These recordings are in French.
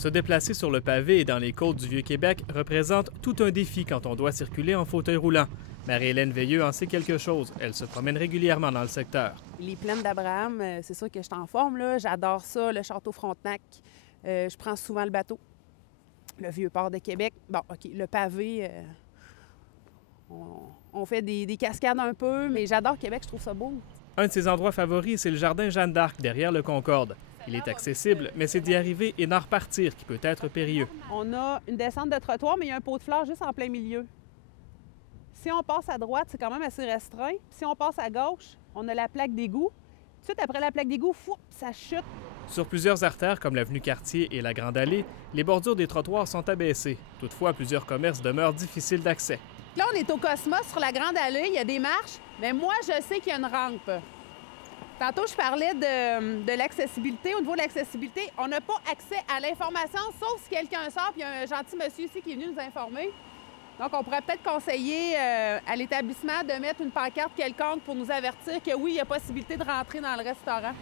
Se déplacer sur le pavé et dans les côtes du Vieux-Québec représente tout un défi quand on doit circuler en fauteuil roulant. Marie-Hélène Veilleux en sait quelque chose. Elle se promène régulièrement dans le secteur. Les plaines d'Abraham, c'est sûr que je suis en forme, là. J'adore ça, le Château Frontenac. Je prends souvent le bateau. Le Vieux-Port de Québec. Bon, OK, le pavé, on fait des cascades un peu, mais j'adore Québec, je trouve ça beau. Un de ses endroits favoris, c'est le jardin Jeanne d'Arc, derrière le Concorde. Il est accessible, mais c'est d'y arriver et d'en repartir qui peut être périlleux. On a une descente de trottoir, mais il y a un pot de fleurs juste en plein milieu. Si on passe à droite, c'est quand même assez restreint. Si on passe à gauche, on a la plaque d'égout. Tout de suite après la plaque d'égout, ça chute. Sur plusieurs artères comme l'avenue Cartier et la Grande Allée, les bordures des trottoirs sont abaissées. Toutefois, plusieurs commerces demeurent difficiles d'accès. Là, on est au Cosmos, sur la Grande Allée, il y a des marches, mais moi, je sais qu'il y a une rampe. Tantôt, je parlais de l'accessibilité. Au niveau de l'accessibilité, on n'a pas accès à l'information, sauf si quelqu'un sort, puis il y a un gentil monsieur ici qui est venu nous informer. Donc, on pourrait peut-être conseiller à l'établissement de mettre une pancarte quelconque pour nous avertir que oui, il y a possibilité de rentrer dans le restaurant.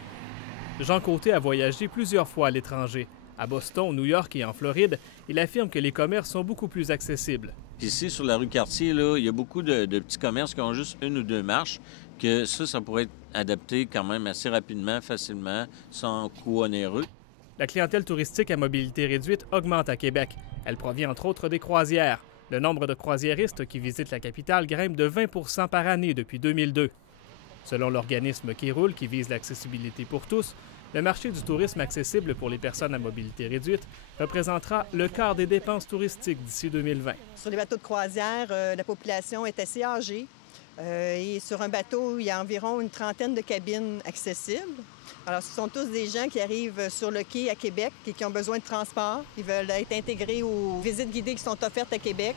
Jean Côté a voyagé plusieurs fois à l'étranger. À Boston, New York et en Floride, il affirme que les commerces sont beaucoup plus accessibles. Ici, sur la rue Cartier, là, il y a beaucoup de petits commerces qui ont juste une ou deux marches, que ça pourrait être adapté quand même assez rapidement, facilement, sans coût onéreux. La clientèle touristique à mobilité réduite augmente à Québec. Elle provient entre autres des croisières. Le nombre de croisiéristes qui visitent la capitale grimpe de 20 par année depuis 2002. Selon l'organisme Qui roule, qui vise l'accessibilité pour tous, le marché du tourisme accessible pour les personnes à mobilité réduite représentera le quart des dépenses touristiques d'ici 2020. Sur les bateaux de croisière, la population est assez âgée. Et sur un bateau, il y a environ une trentaine de cabines accessibles. Alors, ce sont tous des gens qui arrivent sur le quai à Québec et qui ont besoin de transport. Ils veulent être intégrés aux visites guidées qui sont offertes à Québec.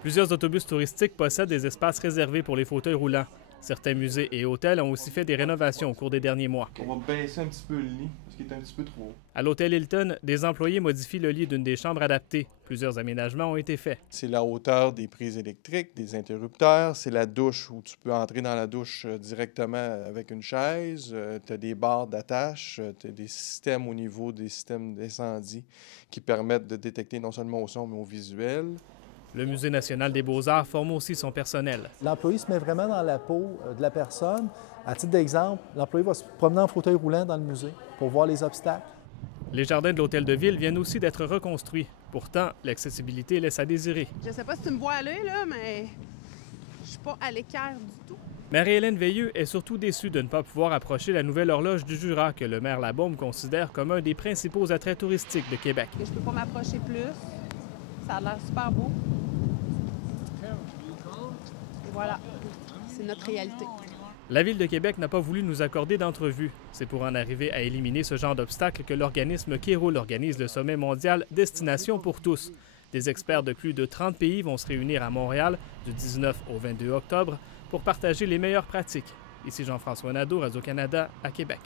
Plusieurs autobus touristiques possèdent des espaces réservés pour les fauteuils roulants. Certains musées et hôtels ont aussi fait des rénovations au cours des derniers mois. On va baisser un petit peu le lit, parce qu'il est un petit peu trop haut. À l'hôtel Hilton, des employés modifient le lit d'une des chambres adaptées. Plusieurs aménagements ont été faits. C'est la hauteur des prises électriques, des interrupteurs. C'est la douche où tu peux entrer dans la douche directement avec une chaise. Tu as des barres d'attache. Tu as des systèmes au niveau des systèmes d'incendie qui permettent de détecter non seulement au son, mais au visuel. Le Musée national des beaux-arts forme aussi son personnel. L'employé se met vraiment dans la peau de la personne. À titre d'exemple, l'employé va se promener en fauteuil roulant dans le musée pour voir les obstacles. Les jardins de l'Hôtel de Ville viennent aussi d'être reconstruits. Pourtant, l'accessibilité laisse à désirer. Je sais pas si tu me vois aller, là, mais je suis pas à l'équerre du tout. Marie-Hélène Veilleux est surtout déçue de ne pas pouvoir approcher la nouvelle horloge du Jura que le maire Labaume considère comme un des principaux attraits touristiques de Québec. Je peux pas m'approcher plus. Ça a l'air super beau. Et voilà, c'est notre réalité. La Ville de Québec n'a pas voulu nous accorder d'entrevue. C'est pour en arriver à éliminer ce genre d'obstacles que l'organisme Qui roule organise le sommet mondial Destination pour tous. Des experts de plus de 30 pays vont se réunir à Montréal du 19 au 22 octobre pour partager les meilleures pratiques. Ici Jean-François Nadeau, Radio-Canada, à Québec.